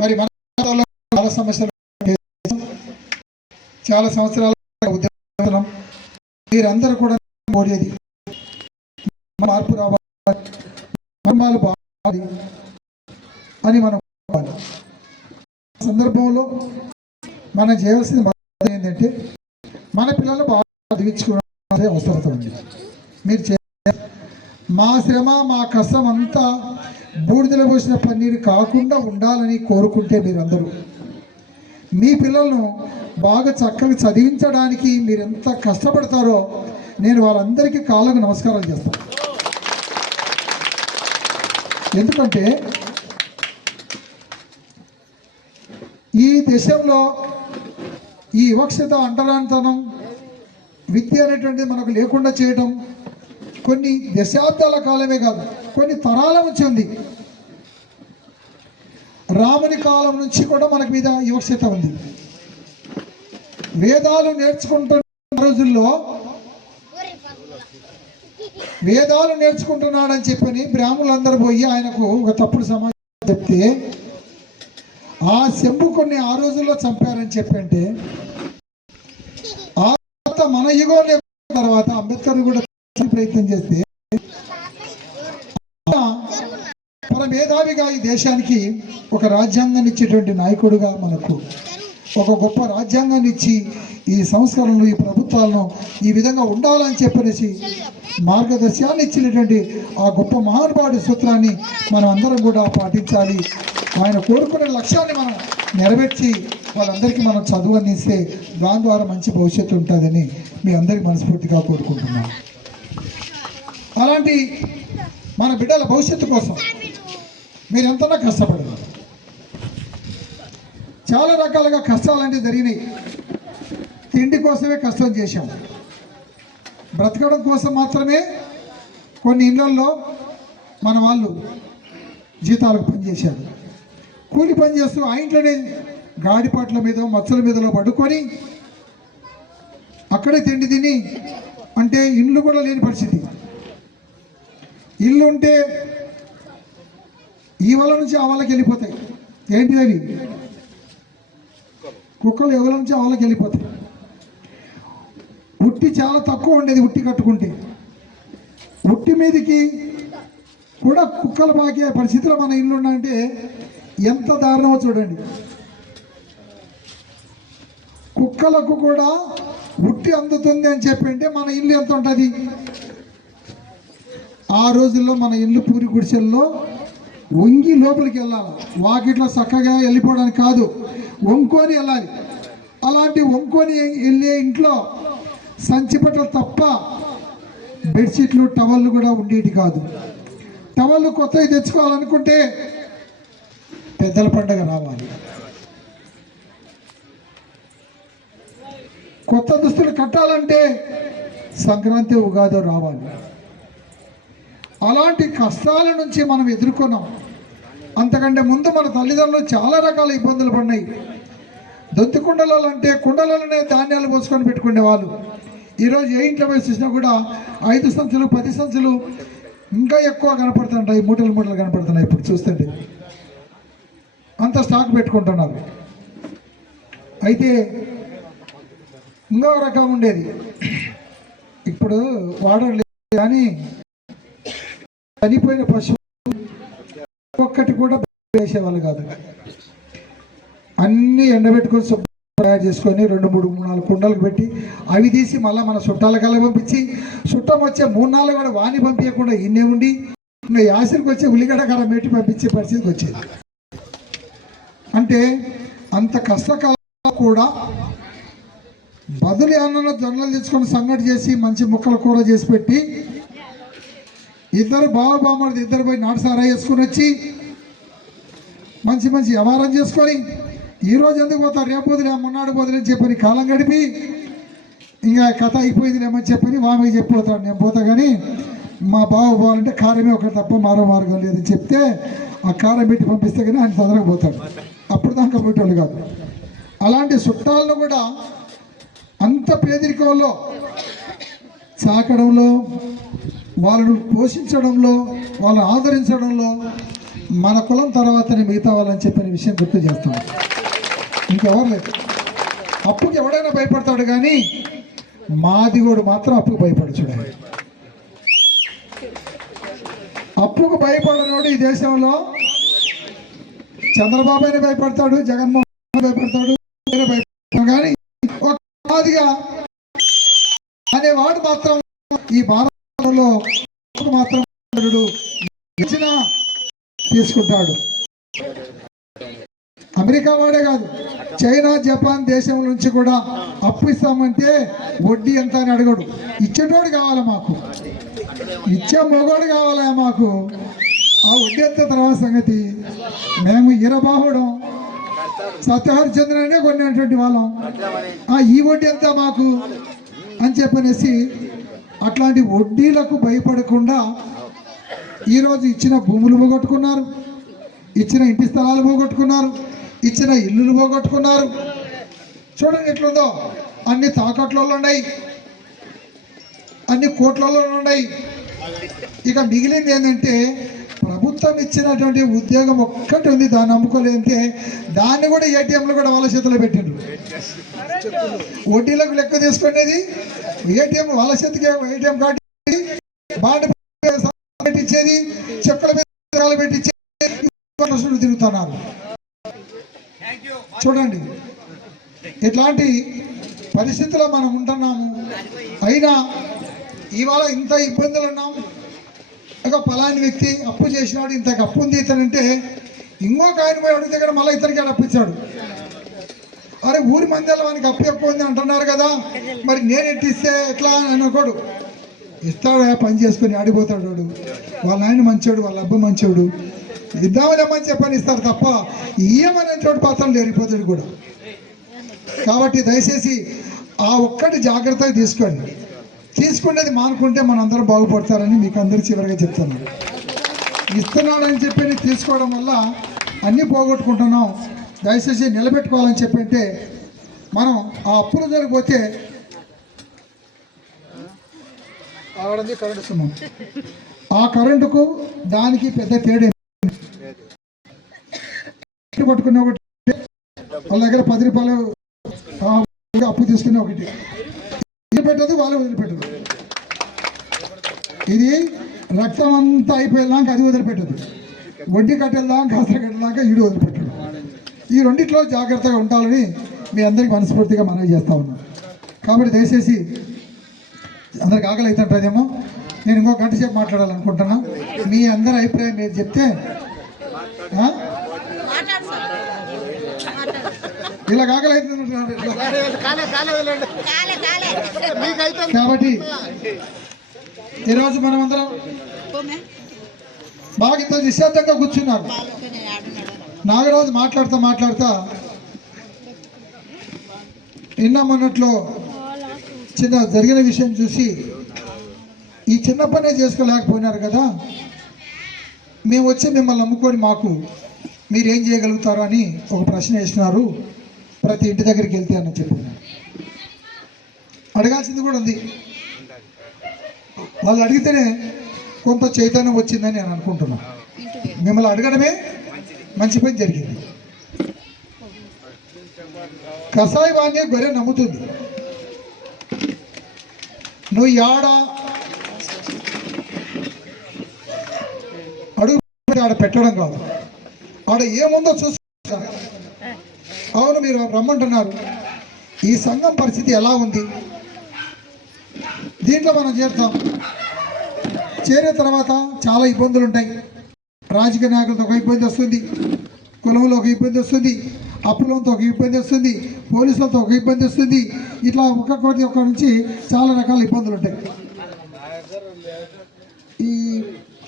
మరి మన చాలా సమస్యలు, చాలా సంవత్సరాల ఉద్యమం, మీరందరూ కూడా కోరేది మార్పు రావాలి, కుటుంబాలు బాగుండాలి అని మనం సందర్భంలో మనం చేయాల్సిన బాధ్యత ఏంటంటే మన పిల్లలు బాగా చదివించుకునే అవసరం ఉంది. మీరు మా శ్రమ మా కష్టం అంతా బూడిదలో పోసిన పన్నీరు కాకుండా ఉండాలని కోరుకుంటే మీరందరూ మీ పిల్లలను బాగా చక్కగా చదివించడానికి మీరు ఎంత కష్టపడతారో నేను వాళ్ళందరికీ కాళ్ళకు నమస్కారాలు చేస్తాను. ఎందుకంటే ఈ దేశంలో ఈ వివక్షత, అంటరానితనం, విద్య అనేటువంటిది మనకు లేకుండా చేయడం కొన్ని దశాబ్దాల కాలమే కాదు, కొన్ని తరాల నుంచి ఉంది. రాముని కాలం నుంచి కూడా మనకి మీద వివక్షత ఉంది. వేదాలు నేర్చుకుంటున్న రోజుల్లో వేదాలు నేర్చుకుంటున్నాడని చెప్పని బ్రాహ్మణులందరూ పోయి ఆయనకు ఒక తప్పుడు సమాచారం చెప్తే ఆ శంభుకుని ఆ రోజుల్లో చంపారని చెప్పంటే, ఆ తర్వాత మన యుగంలో తర్వాత అంబేద్కర్ కూడా ప్రయత్నం చేస్తే మేధావిగా ఈ దేశానికి ఒక రాజ్యాంగాన్ని ఇచ్చేటువంటి నాయకుడుగా మనకు ఒక గొప్ప రాజ్యాంగాన్ని ఇచ్చి ఈ సంస్కరణలు, ఈ ప్రభుత్వాలను ఈ విధంగా ఉండాలని చెప్పనేసి మార్గదర్శనాన్ని ఇచ్చినటువంటి ఆ గొప్ప మహానుభావుడి సూత్రాన్ని మనం అందరం కూడా పాటించాలి. ఆయన కోరుకునే లక్ష్యాన్ని మనం నెరవేర్చి వాళ్ళందరికీ మనం చదువు అందిస్తే దాని ద్వారా మంచి భవిష్యత్తు ఉంటుందని మీ అందరికీ మనస్ఫూర్తిగా కోరుకుంటున్నాను. అలాంటి మన బిడ్డల భవిష్యత్తు కోసం మీరు ఎంతనా కష్టపడరు. చాలా రకాలుగా కష్టాలన్నీ జరిగినాయి. తిండి కోసమే కష్టం చేశాం, బ్రతకడం కోసం మాత్రమే కొన్ని ఇళ్లలో మన వాళ్ళు జీతాలకు పనిచేశారు. కూలి పని చేస్తూ ఆ ఇంట్లోనే గాడిపాట్ల మీద, మచ్చల మీదలో పడుకొని అక్కడే తిండి తిని, అంటే ఇల్లు కూడా లేని పరిస్థితి. ఇల్లు ఉంటే ఈ వాళ్ళ నుంచి ఆ వాళ్ళకి వెళ్ళిపోతాయి. ఏంటి అవి? కుక్కలు ఎవరి నుంచి ఆ వాళ్ళకి వెళ్ళిపోతాయి. ఉట్టి చాలా తక్కువ ఉండేది, ఉట్టి కట్టుకుంటే ఉట్టి మీదకి కూడా కుక్కలు బాకే పరిస్థితిలో మన ఇల్లు ఉన్నాయంటే ఎంత దారుణమో చూడండి. కుక్కలకు కూడా ఉట్టి అందుతుంది అని చెప్పంటే మన ఇల్లు ఎంత ఉంటుంది? ఆ రోజుల్లో మన ఇల్లు పూరి గుడిసెల్లో వంగి లోపలికి వెళ్ళాలి. వాకిట్లో చక్కగా వెళ్ళిపోవడానికి కాదు, వంకొని వెళ్ళాలి. అలాంటి వంకొని వెళ్ళే ఇంట్లో సంచిపట్ల తప్ప బెడ్షీట్లు, టవళ్ళు కూడా ఉండేటి కాదు. టవళ్ళు కొత్తవి తెచ్చుకోవాలనుకుంటే పెద్దల పండుగ రావాలి, కొత్త దుస్తులు కట్టాలంటే సంక్రాంతి, ఉగాది రావాలి. అలాంటి కష్టాల నుంచి మనం ఎదుర్కొన్నాం. అంతకంటే ముందు మన తల్లిదండ్రులు చాలా రకాల ఇబ్బందులు పడినాయి. దొత్తి కుండలలో అంటే కుండలలోనే ధాన్యాలు పోసుకొని పెట్టుకునే వాళ్ళు. ఈరోజు ఏ ఇంట్లో పోయి చూసినా కూడా 5 సంచులు 10 సంచులు ఇంకా ఎక్కువ కనపడుతుంటాయి, మూటలు మూటలు కనపడుతున్నాయి. ఇప్పుడు చూస్తుంటే అంత స్టాక్ పెట్టుకుంటున్నారు. అయితే ఇంకో రకం ఉండేది, ఇప్పుడు వాడలేదు. కానీ చనిపోయిన పశువులు ఒక్కటి కూడా వేసేవాళ్ళు కాదు. అన్నీ ఎండబెట్టుకొని తయారు చేసుకొని 2, 3, 4 కుండలకు పెట్టి అవి తీసి మళ్ళీ మన చుట్టాలకల్లా పంపించి, చుట్టం వచ్చే 3-4 కూడా వాణి పంపించకుండా ఇన్నే ఉండి ఇంకా యాసిరికి వచ్చే ఉల్లిగడ్డ కారం పెట్టి పంపించే పరిస్థితికి వచ్చేది. అంటే అంత కష్టకాలంలో కూడా బదులు అన్న జొన్నలు తెచ్చుకొని సంగటి చేసి మంచి ముక్కల కూర చేసి పెట్టి, ఇద్దరు బావబామ్మది ఇద్దరు పోయి నాటుసారా వేసుకొని వచ్చి మంచి మంచి వ్యవహారం చేసుకొని, ఈరోజు ఎందుకు పోతారు, రేపు పోదులే, మొన్నాడు పోదులే అని చెప్పని కాలం గడిపి ఇంకా కథ అయిపోయిందిలేమని చెప్పని వామికి చెప్పిపోతాడు. నేను పోతా కానీ మా బావ పోవాలంటే కారమే ఒకటి తప్ప మరో మార్గం లేదని చెప్తే ఆ కారం పెట్టి పంపిస్తే కానీ ఆయన తొందరకపోతాడు. అప్పుడు దాకా పెట్టేవాళ్ళు కాదు. అలాంటి చుట్టాలను కూడా అంత పేదరికంలో సాకడంలో, వాళ్ళను పోషించడంలో, వాళ్ళని ఆదరించడంలో మన కులం తర్వాతనే మిగతా వాళ్ళని చెప్పిన విషయం గుర్తు చేస్తాం. ఇంకెవరు లేదు. అప్పుకి ఎవడైనా భయపడతాడు కానీ మాదిగోడు మాత్రం అప్పుకు భయపడు. చూడండి, అప్పుకు భయపడనోడు ఈ దేశంలో చంద్రబాబు అయినా భయపడతాడు, జగన్మోహన్ భయపడతాడు, భయపడతాడు. కానీ ఒక మాదిగా అనేవాడు మాత్రం ఈ భారతంలో మాత్రం తీసుకుంటాడు. అమెరికా వాడే కాదు, చైనా, జపాన్ దేశం నుంచి కూడా అప్పు ఇస్తామంటే వడ్డీ ఎంత అని అడగడు. ఇచ్చేటోడు కావాలా మాకు, ఇచ్చే మొగోడు కావాలా మాకు, ఆ వడ్డీ ఎంత తర్వాత సంగతి. మేము ఈరబాహుడం సత్యహరిచంద్రనే కొనేటువంటి వాళ్ళం. ఈ వడ్డీ ఎంత మాకు అని చెప్పనేసి అట్లాంటి వడ్డీలకు భయపడకుండా ఈరోజు ఇచ్చిన భూములు పోగొట్టుకున్నారు, ఇచ్చిన ఇంటి స్థలాలు పోగొట్టుకున్నారు, ఇచ్చిన ఇల్లులు పోగొట్టుకున్నారు. చూడండి ఎట్లుందో, అన్ని తాకట్లలో ఉన్నాయి, అన్ని కోట్లలో ఉన్నాయి. ఇక మిగిలింది ఏంటంటే ప్రభుత్వం ఇచ్చినటువంటి ఉద్యోగం ఒక్కటి ఉంది, దాన్ని నమ్ముకోలేదంటే దాన్ని కూడా ఏటీఎంలు కూడా వాళ్ళ చేతిలో పెట్టిండ్రు. వడ్డీలకు లెక్క తీసుకునేది ఏటీఎం వాళ్ళ చేతికి, ఏటీఎం కార్డు బాండ్ పెట్టించేది, చెక్కుల మీద పెట్టించేది తిరుగుతున్నారు. చూడండి ఇట్లాంటి పరిస్థితుల్లో మనం ఉంటున్నాము. అయినా ఇవాళ ఇంత ఇబ్బందులు ఉన్నాం. ఇక పలాని వ్యక్తి అప్పు చేసినాడు, ఇంతకు అప్పు ఉంది ఇతనంటే ఇంకొక ఆయన పోయి అడిగితే కూడా మళ్ళీ ఇతనికి అప్పు ఇచ్చాడు. అరే ఊరి మందిలో వానికి అప్పు ఎక్కువ ఉంది అంటున్నారు కదా, మరి నేను ఎట్టిస్తే ఎట్లా అని అనుకోడు. ఇస్తాడు, పని చేసుకొని ఆడిపోతాడు వాడు. వాళ్ళ ఆయన మంచోడు, వాళ్ళ అబ్బ మంచోడు, ఇద్దామని చెప్పని ఇస్తారు తప్ప ఇయ్యమనే చోటు పాత్రలు లేరిపోతాడు కూడా. కాబట్టి దయచేసి ఆ ఒక్కటి జాగ్రత్తగా తీసుకోండి. తీసుకునేది మానుకుంటే మనందరం బాగుపడతారని మీకు అందరు చివరిగా చెప్తున్నాను. ఇస్తున్నాడని చెప్పి తీసుకోవడం వల్ల అన్నీ పోగొట్టుకుంటున్నాం. దయచేసి నిలబెట్టుకోవాలని చెప్పంటే మనం ఆ అప్పులు జరిగిపోతే ఆడది కరెంటు సుమం, ఆ కరెంటుకు దానికి పెద్ద తేడా. పట్టుకున్న ఒకటి, వాళ్ళ దగ్గర 10 రూపాయలు అప్పు తీసుకున్న ఒకటి వదిలిపెట్టదు, వాళ్ళు వదిలిపెట్టదు. ఇది రక్తం అంతా అయిపోయేదాకా అది వదిలిపెట్టదు, వడ్డీ కట్టేదాకా కాస్త కట్టేదాకా ఈడు వదిలిపెట్టడు. ఈ రెండిట్లో జాగ్రత్తగా ఉండాలని మీ అందరికీ మనస్ఫూర్తిగా మనవి చేస్తా ఉన్నాను. కాబట్టి దయచేసి అందరికి ఆకలి అవుతుంటుందేమో, నేను ఇంకో గంట సేపు మాట్లాడాలనుకుంటున్నా. మీ అందరి అభిప్రాయం మీరు చెప్తే ఇలా ఆకలి అవుతుంది. కాబట్టి ఈరోజు మనం అందరం బాగా ఇంత నిశ్శబ్దంగా కూర్చున్నారు. నాగరాజు మాట్లాడుతా నిన్నమన్నట్లో చిన్న జరిగిన విషయం చూసి ఈ చిన్న పనే చేసుకోలేకపోయినారు కదా, మేము వచ్చి మిమ్మల్ని నమ్ముకొని మాకు మీరేం చేయగలుగుతారు అని ఒక ప్రశ్న వేసినారు. ప్రతి ఇంటి దగ్గరికి వెళ్తే అని చెప్పినారు. అడగాల్సింది కూడా ఉంది. వాళ్ళు అడిగితేనే కొంత చైతన్యం వచ్చిందని నేను అనుకుంటున్నాను. మిమ్మల్ని అడగడమే మంచి పని జరిగింది. కషాయ వాణ్ణి గొర్రె నమ్ముతుంది. నువ్వు అడుగు ఆడ పెట్టడం కాదు, ఆడ ఏముందో చూసుకుంటా. అవును, మీరు రమ్మంటున్నారు. ఈ సంఘం పరిస్థితి ఎలా ఉంది, దీంట్లో మనం చేరుతాం. చేరే తర్వాత చాలా ఇబ్బందులు ఉంటాయి. రాజకీయ నాయకులతో ఒక ఇబ్బంది వస్తుంది, కులంలో ఒక ఇబ్బంది వస్తుంది, అప్పులంతో ఒక ఇబ్బంది వస్తుంది, పోలీసులతో ఒక ఇబ్బంది వస్తుంది. ఇట్లా ఒక్క నుంచి చాలా రకాల ఇబ్బందులు ఉంటాయి. ఈ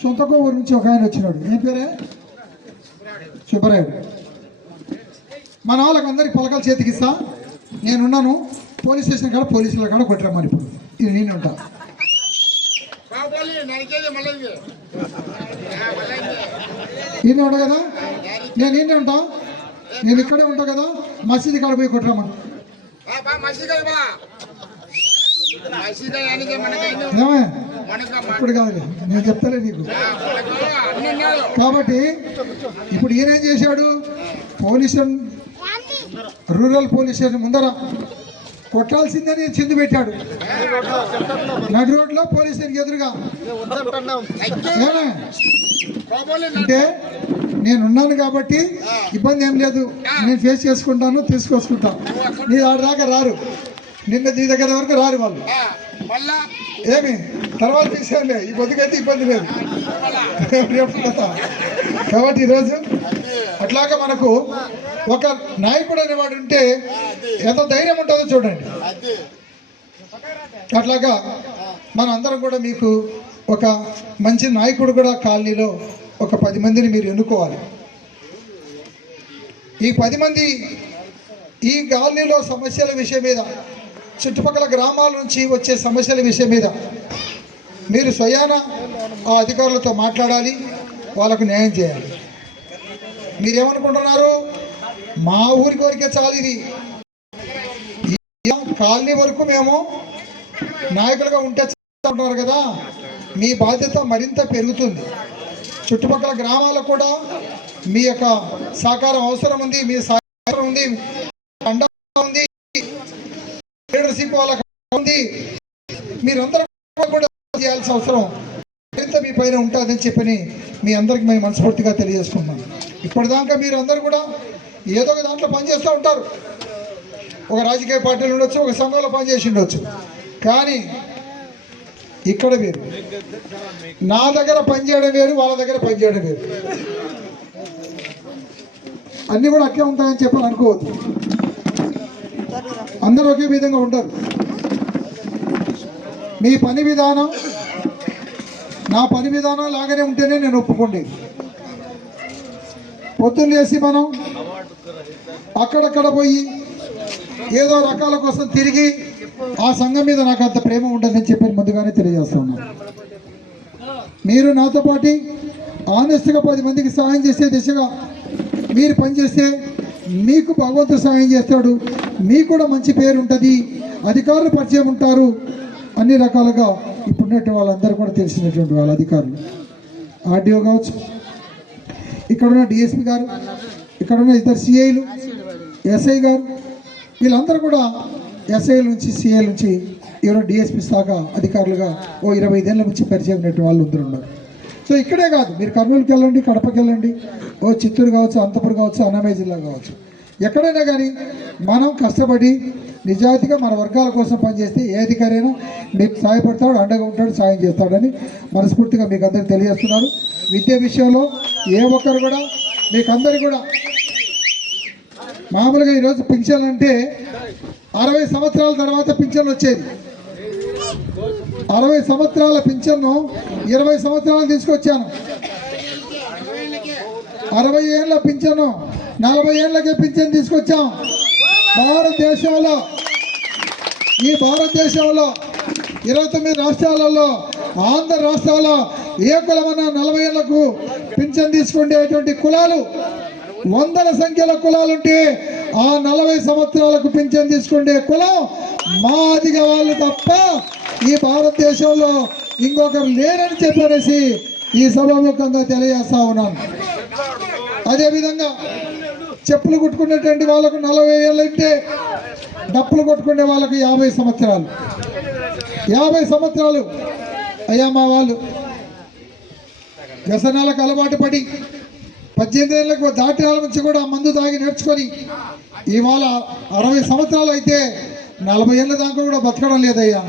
సొంత ఊరు నుంచి ఒక ఆయన వచ్చినాడు. ఏం పేరే? సుబ్బరాయుడు. మన వాళ్ళకి అందరికి పలకలు చేతికి ఇస్తా, నేనున్నాను. పోలీస్ స్టేషన్ కాడ పోలీసుల కాడ కొట్టరమ్మని. ఇప్పుడు ఇది నేను ఉంటా. ఈయన ఉంటా కదా, నేను ఈయనే ఉంటా, నేను ఇక్కడే ఉంటా కదా. మసీదు కాడ పోయి కొట్టరమ్మని. ఏమే ఇప్పుడు కాదు, నేను చెప్తాలే నీకు. కాబట్టి ఇప్పుడు ఈయనేం చేశాడు, రూరల్ పోలీస్ స్టేషన్ ముందర కొట్టాల్సిందని చిందు పెట్టాడు. నడి రోడ్లో పోలీస్ స్టేషన్ ఎదురుగా. అంటే నేనున్నాను కాబట్టి ఇబ్బంది ఏం లేదు, నేను ఫేస్ చేసుకుంటాను, తీసుకొచ్చుకుంటాను. నీ ఆడదాకా రారు, నిన్న నీ దగ్గర వరకు రారు వాళ్ళు. ఏమి తర్వాత తీసేలే, ఈ బతుకైతే ఇబ్బంది లేదు. కాబట్టి ఈరోజు అట్లాగా మనకు ఒక నాయకుడు అనేవాడు ఉంటే ఎంత ధైర్యం ఉంటుందో చూడండి. అట్లాగా మన అందరం కూడా మీకు ఒక మంచి నాయకుడు కూడా కాలనీలో ఒక 10 మందిని మీరు ఎన్నుకోవాలి. ఈ 10 మంది ఈ కాలనీలో సమస్యల విషయం మీద, చుట్టుపక్కల గ్రామాల నుంచి వచ్చే సమస్యల విషయం మీద మీరు స్వయాన ఆ అధికారులతో మాట్లాడాలి, వాళ్ళకు న్యాయం చేయాలి. మీరేమనుకుంటున్నారు? మా ఊరికి వరకే చాలు, ఇది కాలనీ వరకు మేము నాయకులుగా ఉంటే అంటున్నారు కదా, మీ బాధ్యత మరింత పెరుగుతుంది. చుట్టుపక్కల గ్రామాలకు కూడా మీ యొక్క సహకారం అవసరం ఉంది, మీ సహకారం ఉంది, అండ ఉంది, లీడర్షిప్ వాళ్ళకి ఉంది. మీరందరూ కూడా చేయాల్సిన అవసరం మరింత మీ పైన ఉంటుందని చెప్పని మీ అందరికి మేము మనస్ఫూర్తిగా తెలియజేసుకున్నాం. ఇప్పటిదాకా మీరు అందరూ కూడా ఏదో ఒక దాంట్లో పనిచేస్తూ ఉంటారు. ఒక రాజకీయ పార్టీలు ఉండొచ్చు, ఒక సంఘంలో పనిచేసి ఉండొచ్చు. కానీ ఇక్కడ వేరు, నా దగ్గర పనిచేయడం వేరు, వాళ్ళ దగ్గర పనిచేయడం వేరు. అన్నీ కూడా అట్లే ఉంటాయని చెప్పని అనుకోవద్దు. అందరూ ఒకే విధంగా ఉంటారు. మీ పని విధానం నా పని విధానం లాగానే ఉంటేనే నేను ఒప్పుకోండి. పొద్దున్న లేసి మనం అక్కడక్కడ పోయి ఏదో రకాల కోసం తిరిగి ఆ సంఘం మీద నాకు అంత ప్రేమ ఉండదని చెప్పి ముందుగానే తెలియజేస్తున్నాను. మీరు నాతో పాటు ఆనెస్ట్గా 10 మందికి సహాయం చేసే దిశగా మీరు పనిచేస్తే మీకు భగవంతుడు సహాయం చేస్తాడు, మీకు కూడా మంచి పేరు ఉంటుంది, అధికారులు పరిచయం ఉంటారు. అన్ని రకాలుగా ఇప్పుడున్నట్టు వాళ్ళందరూ కూడా తెలిసినటువంటి వాళ్ళ అధికారులు, ఆర్డీఓ కావచ్చు, ఇక్కడున్న డిఎస్పీ గారు, ఇక్కడున్న ఇద్దరు సిఐలు, ఎస్ఐ గారు, వీళ్ళందరూ కూడా ఎస్ఐ నుంచి సిఐ నుంచి ఎవరో డిఎస్పీ దాకా అధికారులుగా 25 ఏళ్ళ నుంచి పరిచయం ఉన్నట్టు వాళ్ళు అందరూ ఉన్నారు. సో ఇక్కడే కాదు, మీరు కర్నూలుకి వెళ్ళండి, కడపకి వెళ్ళండి, చిత్తూరు కావచ్చు, అనంతపురం కావచ్చు, అన్నమయ్య జిల్లా కావచ్చు, ఎక్కడైనా కానీ మనం కష్టపడి నిజాయితీగా మన వర్గాల కోసం పనిచేస్తే ఏ అధికారి అయినా మీకు సహాయపడతాడు, అండగా ఉంటాడు, సాయం చేస్తాడని మనస్ఫూర్తిగా మీకు అందరికీ తెలియజేస్తున్నారు. విద్య విషయంలో ఏ ఒక్కరు కూడా మీకు అందరికీ కూడా మామూలుగా ఈరోజు పింఛన్లు అంటే 60 సంవత్సరాల తర్వాత పింఛన్లు వచ్చేది. 60 సంవత్సరాల పింఛన్ను 20 సంవత్సరాలు తీసుకొచ్చాను. 60 ఏళ్ళ పింఛను 40 ఏళ్ళకే పింఛన్ తీసుకొచ్చాం. ఈ భారతదేశంలో 29 రాష్ట్రాలలో, ఆంధ్ర రాష్ట్రాల్లో ఏ కులమన్నా 40 ఏళ్లకు పింఛన్ తీసుకునేటువంటి కులాలు వందల సంఖ్యలో కులాలుంటే ఆ 40 సంవత్సరాలకు పింఛన్ తీసుకునే కులం మాదిగా వాళ్ళు తప్ప ఈ భారతదేశంలో ఇంకొకరు లేరని చెప్పనేసి ఈ సభాముఖంగా తెలియజేస్తా ఉన్నాను. అదేవిధంగా చెప్పులు కుట్టుకునేటువంటి వాళ్ళకు 40 ఏళ్ళు అంటే డప్పులు కొట్టుకునే వాళ్ళకు 50 సంవత్సరాలు. 50 సంవత్సరాలు అయ్యా మా వాళ్ళు వ్యసనాలకు అలవాటు పడి 18 ఏళ్ళకు దాటినాల నుంచి కూడా మందు తాగి నేర్చుకొని ఇవాళ 60 సంవత్సరాలు అయితే 40 ఏళ్ళ దాకా కూడా బతకడం లేదయ్యా.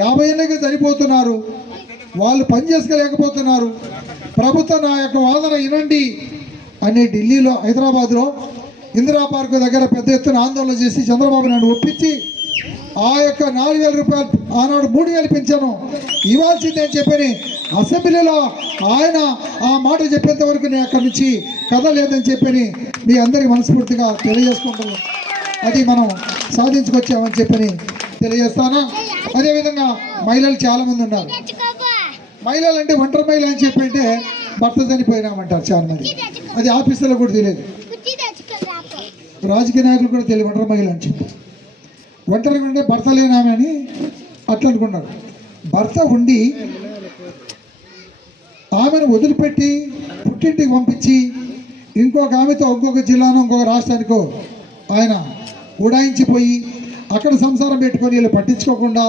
50 ఏళ్ళకి సరిపోతున్నారు, వాళ్ళు పని చేసుకోలేకపోతున్నారు. ప్రభుత్వం నా యొక్క వాదన వినండి అని ఢిల్లీలో, హైదరాబాద్లో ఇందిరా పార్కు దగ్గర పెద్ద ఎత్తున ఆందోళన చేసి చంద్రబాబు నాయుడు ఒప్పించి ఆ యొక్క 4,000 రూపాయలు ఆనాడు 3,000 పెంచాను ఇవ్వాల్సిందే అని చెప్పని అసెంబ్లీలో ఆయన ఆ మాట చెప్పేంత వరకు నేను అక్కడి నుంచి కదలేదని చెప్పని మీ అందరికీ మనస్ఫూర్తిగా తెలియజేసుకుంటున్నాను. అది మనం సాధించుకొచ్చామని చెప్పని తెలియజేస్తాను. అదేవిధంగా మహిళలు చాలామంది ఉన్నారు. మహిళలు అంటే ఒంటరి మహిళ అని చెప్పి అంటే భర్త చనిపోయినామంటారు చాలామంది. అది ఆఫీసులో కూడా తెలియదు, రాజకీయ నాయకులు కూడా తెలియదు ఒంటరి మహిళ అని చెప్పి. ఒంటరిగా ఉంటే భర్త లేనామే అని అట్లా అనుకున్నారు. భర్త ఉండి ఆమెను వదిలిపెట్టి పుట్టింటికి పంపించి ఇంకొక ఆమెతో ఇంకొక జిల్లానో ఇంకొక రాష్ట్రానికో ఆయన ఉడాయించిపోయి అక్కడ సంసారం పెట్టుకొని వీళ్ళు పట్టించుకోకుండా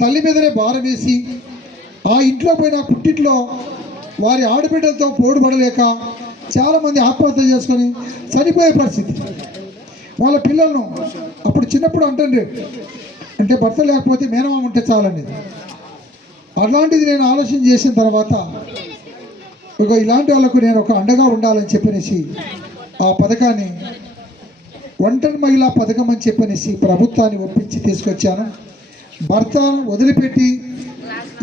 తల్లి మీదనే భారం వేసి ఆ ఇంట్లో పోయిన పుట్టింట్లో వారి ఆడబిడ్డలతో పోడుపడలేక చాలామంది ఆత్మహత్య చేసుకొని చనిపోయే పరిస్థితి. వాళ్ళ పిల్లలను అప్పుడు చిన్నప్పుడు అంటుండే అంటే భర్త లేకపోతే మేనమామ ఉంటే చాలండి. అలాంటిది నేను ఆలోచన చేసిన తర్వాత ఇలాంటి వాళ్ళకు నేను ఒక అండగా ఉండాలని చెప్పనేసి ఆ పథకాన్ని ఒంటరి మహిళా పథకం అని చెప్పనేసి ప్రభుత్వాన్ని ఒప్పించి తీసుకొచ్చాను. భర్త వదిలిపెట్టి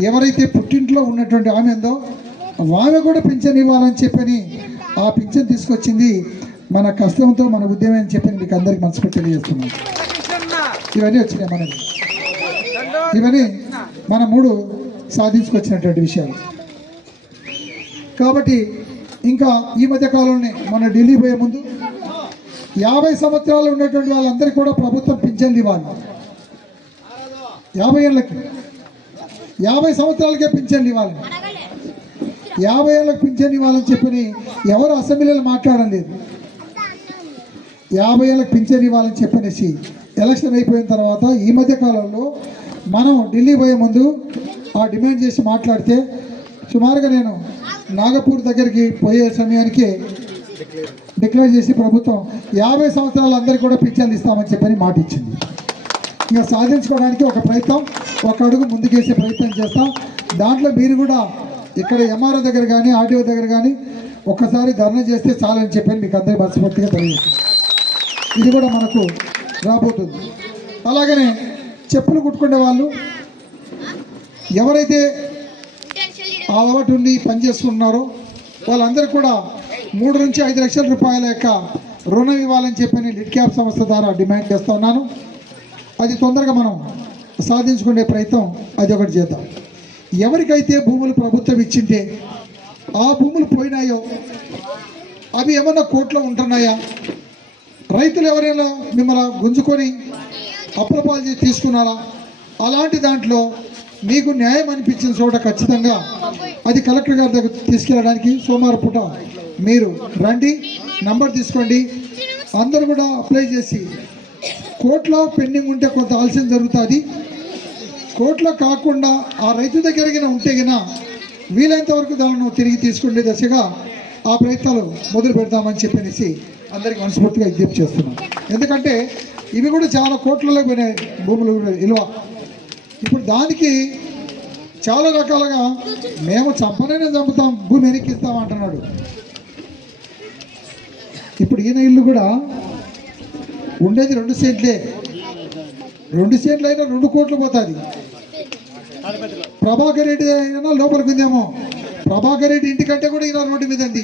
ఎవరైతే పుట్టింట్లో ఉన్నటువంటి ఆమె ఉందో ఆమె కూడా పింఛన్ ఇవ్వాలని చెప్పని ఆ పింఛన్ తీసుకొచ్చింది మన కష్టంతో మన ఉద్యమం అని చెప్పని మీకు అందరికి మనసుకు తెలియజేస్తున్నాం. ఇవన్నీ వచ్చినాయి మనకి, ఇవన్నీ మన 3 సాధించుకొచ్చినటువంటి విషయాలు. కాబట్టి ఇంకా ఈ మధ్య కాలంలోనే మన ఢిల్లీ పోయే ముందు 50 సంవత్సరాలు ఉన్నటువంటి వాళ్ళందరికీ కూడా ప్రభుత్వం పింఛన్లు ఇవ్వాలి. 50 ఏళ్ళకి 50 సంవత్సరాలకే పింఛన్లు ఇవ్వాలి. 50 ఏళ్ళకి పింఛన్ ఇవ్వాలని చెప్పని ఎవరు అసెంబ్లీలో మాట్లాడడం లేదు. 50 ఏళ్ళకి పింఛన్ ఇవ్వాలని చెప్పనేసి ఎలక్షన్ అయిపోయిన తర్వాత ఈ మధ్య కాలంలో మనం ఢిల్లీ పోయే ముందు ఆ డిమాండ్ చేసి మాట్లాడితే సుమారుగా నేను నాగపూర్ దగ్గరికి పోయే సమయానికి డిక్లేర్ చేసి ప్రభుత్వం 50 సంవత్సరాలు అందరికీ కూడా పింఛన్లు ఇస్తామని చెప్పని మాట ఇచ్చింది. ఇంకా సాధించుకోవడానికి ఒక ప్రయత్నం, ఒక అడుగు ముందుకేసే ప్రయత్నం చేస్తాం. దాంట్లో మీరు కూడా ఇక్కడ ఎంఆర్ఓ దగ్గర కానీ ఆర్టీఓ దగ్గర కానీ ఒక్కసారి ధర్నా చేస్తే చాలని చెప్పని మీకు అందరికీ మనస్ఫూర్తిగా తెలియజేస్తుంది. ఇది కూడా మనకు రాబోతుంది. అలాగనే చెప్పులు కుట్టుకునే వాళ్ళు ఎవరైతే అలవాటు ఉండి పనిచేస్తున్నారో వాళ్ళందరూ కూడా 3 నుంచి 5 లక్షల రూపాయల యొక్క రుణం ఇవ్వాలని చెప్పని లిడ్ క్యాప్ సంస్థ ద్వారా డిమాండ్ చేస్తూ ఉన్నాను. అది తొందరగా మనం సాధించుకునే ప్రయత్నం అది ఒకటి చేద్దాం. ఎవరికైతే భూములు ప్రభుత్వం ఇచ్చింటే ఆ భూములు పోయినాయో అవి ఏమన్నా కోర్టులో ఉంటున్నాయా, రైతులు ఎవరైనా మిమ్మల్ని గుంజుకొని అప్రపాలు చేసి తీసుకున్నారా, అలాంటి దాంట్లో మీకు న్యాయం అనిపించిన చోట ఖచ్చితంగా అది కలెక్టర్ గారి దగ్గర తీసుకెళ్ళడానికి సోమవారం పూట మీరు రండి, నంబర్ తీసుకోండి. అందరూ కూడా అప్లై చేసి కోర్టులో పెండింగ్ ఉంటే కొంత ఆలస్యం జరుగుతుంది. కోర్టులో కాకుండా ఆ రైతు దగ్గర ఉంటే గినా వీలైనంత వరకు దాన్ని తిరిగి తీసుకునే దశగా ఆ ప్రయత్నాలు మొదలు పెడతామని చెప్పనేసి అందరికీ మనస్ఫూర్తిగా విజ్ఞప్తి చేస్తున్నాం. ఎందుకంటే ఇవి కూడా చాలా కోట్లలో పోయినాయి భూములు విలువ. ఇప్పుడు దానికి చాలా రకాలుగా మేము చంపనైనా చంపుతాం, భూమి వెనక్కిస్తాం అంటున్నాడు. ఇప్పుడు ఈయన ఇల్లు కూడా ఉండేది 2 సెంట్లే, 2 సెంట్లు అయినా 2 కోట్లు పోతుంది. ప్రభాకర్ రెడ్డి అయినా లోపలికి ఉందేమో, ప్రభాకర్ రెడ్డి ఇంటికంటే కూడా ఈయన రోడ్డు మీద ఉంది.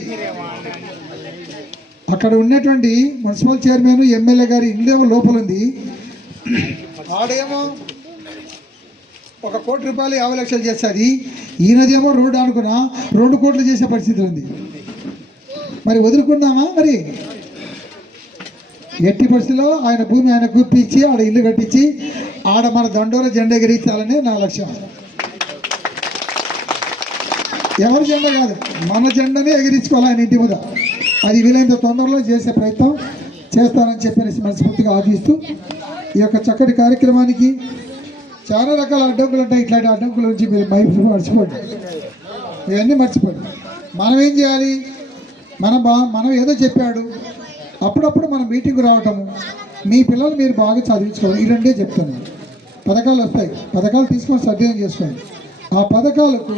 అక్కడ ఉన్నటువంటి మున్సిపల్ చైర్మన్ ఎమ్మెల్యే గారి ఇల్లేమో లోపల ఉంది, ఆడేమో 1 కోటి రూపాయలు 50 లక్షలు చేస్తుంది. ఈయనదేమో రోడ్డు అనుకున్నా 2 కోట్లు చేసే పరిస్థితి ఉంది. మరి వదులుకుందామా? మరి ఎట్టి పరిస్థితిలో ఆయన భూమి ఆయన కూర్పించి ఆడ ఇల్లు కట్టించి ఆడ మన దండోర జెండా ఎగిరించాలనే నా లక్ష్యం. ఎవరి జెండా కాదు, మన జెండానే ఎగిరించుకోవాలి ఆయన ఇంటి మీద. అది వీలైనంత తొందరలో చేసే ప్రయత్నం చేస్తానని చెప్పేసి మనస్ఫూర్తిగా ఆశిస్తూ ఈ యొక్క చక్కటి కార్యక్రమానికి చాలా రకాల అడ్డంకులు ఉంటాయి. ఇట్లాంటి అడ్డంకుల నుంచి మీరు మర్చిపోండి, ఇవన్నీ మర్చిపోండి. మనం ఏం చేయాలి? మనం ఏదో చెప్పాడు, అప్పుడప్పుడు మనం మీటింగ్ రావటము, మీ పిల్లలు మీరు బాగా చదివించుకోవాలి. ఈ 2 చెప్తాను. పథకాలు వస్తాయి, పథకాలు తీసుకొని సద్వినియోగం చేసుకోండి. ఆ పథకాలకు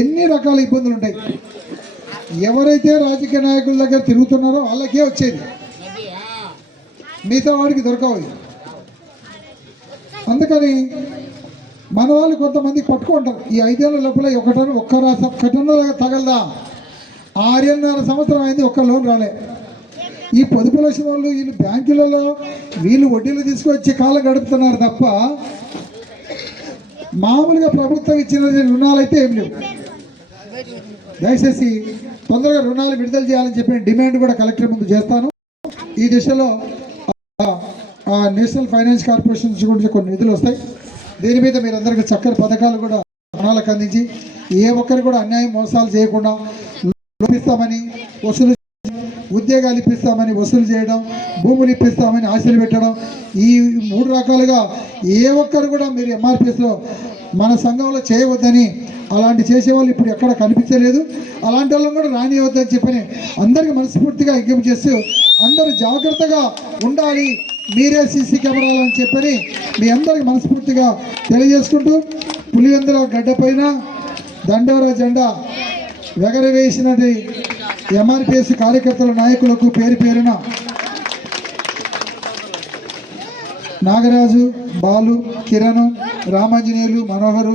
ఎన్ని రకాల ఇబ్బందులు ఉంటాయి. ఎవరైతే రాజకీయ నాయకుల దగ్గర తిరుగుతున్నారో వాళ్ళకే వచ్చేది, మిగతా వాడికి దొరకవు. అందుకని మన వాళ్ళు కొంతమంది పట్టుకుంటారు. ఈ 5 ఏళ్ళ లోపల ఒక్కటన్నా తగలదా? 6.5 సంవత్సరం అయింది, ఒక్క లోన్ రాలే. ఈ పొదుపు లక్ష్యం వాళ్ళు వీళ్ళు బ్యాంకులలో వీళ్ళు వడ్డీలు తీసుకొచ్చి కాలం గడుపుతున్నారు తప్ప మామూలుగా ప్రభుత్వం ఇచ్చిన రుణాలు అయితే ఏం లేవు. దయచేసి తొందరగా రుణాలు విడుదల చేయాలని చెప్పిన డిమాండ్ కూడా కలెక్టర్ ముందు చేస్తాను. ఈ దిశలో నేషనల్ ఫైనాన్స్ కార్పొరేషన్ గురించి కొన్ని నిధులు వస్తాయి. దీని మీద మీరందరికీ చక్కని పథకాలు కూడా రుణాలకు అందించి ఏ ఒక్కరు కూడా అన్యాయం మోసాలు చేయకుండా ఇప్పిస్తామని వసూలు, ఉద్యోగాలు ఇప్పిస్తామని వసూలు చేయడం, భూములు ఇప్పిస్తామని ఆశలు పెట్టడం, ఈ 3 రకాలుగా ఏ ఒక్కరు కూడా మీరు ఎంఆర్పిఎస్లో మన సంఘంలో చేయవద్దని, అలాంటి చేసేవాళ్ళు ఇప్పుడు ఎక్కడ కనిపించలేదు. అలాంటి వాళ్ళని కూడా రానియవద్దని చెప్పని అందరికీ మనస్ఫూర్తిగా విజ్ఞప్తి చేస్తూ అందరూ జాగ్రత్తగా ఉండాలి, మీరే సీసీ కెమెరాలు అని చెప్పని మీ అందరికి మనస్ఫూర్తిగా తెలియజేసుకుంటూ పులివెందుల గడ్డ పైన దండోరా జెండా ఎగరవేసినది ఎంఆర్పిఎస్ కార్యకర్తల నాయకులకు పేరు పేరున నాగరాజు, బాలు, కిరణ్, రామాంజనేయులు, మనోహరు,